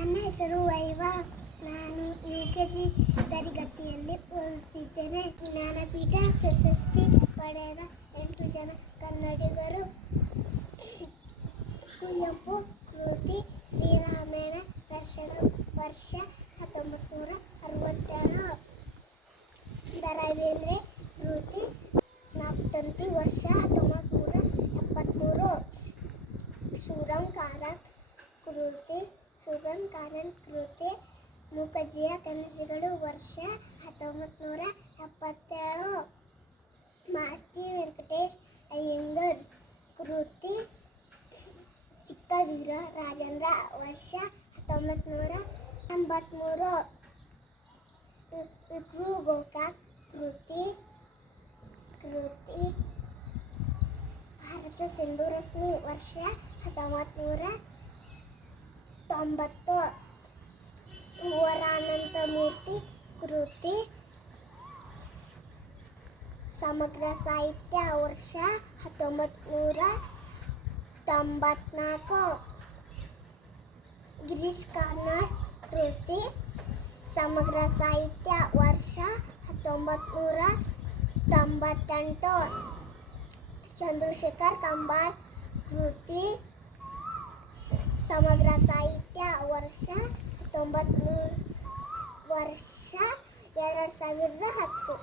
ನನ್ನ ಹೆಸರು ವೈವಾ ನಾನು ಯು ಕೆ ಜಿ ತರಗತಿಯಲ್ಲಿ ಓದುತ್ತಿದ್ದೇನೆ. ಜ್ಞಾನಪೀಠ ಪ್ರಶಸ್ತಿ ಪಡೆದ ಎಂಟು ಜನ ಕನ್ನಡಿಗರು. ಕುವೆಂಪು, ಕೃತಿ ಶ್ರೀರಾಮಾಯಣ ದರ್ಶನ, ವರ್ಷ ಹತ್ತೊಂಬತ್ತು ನೂರ ಅರವತ್ತೇಳು. ದ ರಾ ಕೃತಿ ನಾಲ್ಕಂತಿ ವರ್ಷ ಹತ್ತೊಂಬತ್ತು ನೂರ ಎಪ್ಪತ್ತ್ಮೂರು. ಶಿವರಾಮ್ ಕಾರಂತ್ ಕೃತಿ ಶಿವರಾಮ್ ಕಾರಂತ್ ಕೃತಿ ಮೂಕಜ್ಜಿಯ ಕನಸುಗಳು ವರ್ಷ ಹತ್ತೊಂಬತ್ತು ನೂರ ಎಪ್ಪತ್ತೇಳು. ಮಾಸ್ತಿ ವೆಂಕಟೇಶ್ ಅಯ್ಯಂಗರ್ ಕೃತಿ ಚಿಕ್ಕವೀರ ರಾಜೇಂದ್ರ ವರ್ಷ ಹತ್ತೊಂಬತ್ತು ನೂರ ಎಂಬತ್ತ್ಮೂರು ವಿಕ್ರು ಗೋಕಾಕ್ ಕೃತಿ ಕೃತಿ ಭಾರತ ಸಿಂಧು ರಶ್ಮಿ ವರ್ಷ ಹತ್ತೊಂಬತ್ತು ನೂರ ತೊಂಬತ್ತು ಮೂವರಾನಂತ ಮೂರ್ತಿ ಕೃತಿ ಸಮಗ್ರ ಸಾಹಿತ್ಯ ವರ್ಷ ಹತ್ತೊಂಬತ್ತು ನೂರ ತೊಂಬತ್ನಾಲ್ಕು ಗಿರೀಶ್ ಕಾರ್ನಾಡ್ ಕೃತಿ ಸಮಗ್ರ ಸಾಹಿತ್ಯ ವರ್ಷ ಹತ್ತೊಂಬತ್ತು ನೂರ ತೊಂಬತ್ತೆಂಟು ಚಂದ್ರಶೇಖರ್ ಕಂಬಾರ್ ಕೃತಿ ಸಮಗ್ರ ಸಾಹಿತ್ಯ ವರ್ಷ ನೂರು ವರ್ಷ ಎರಡು ಸಾವಿರದ ಹತ್ತು.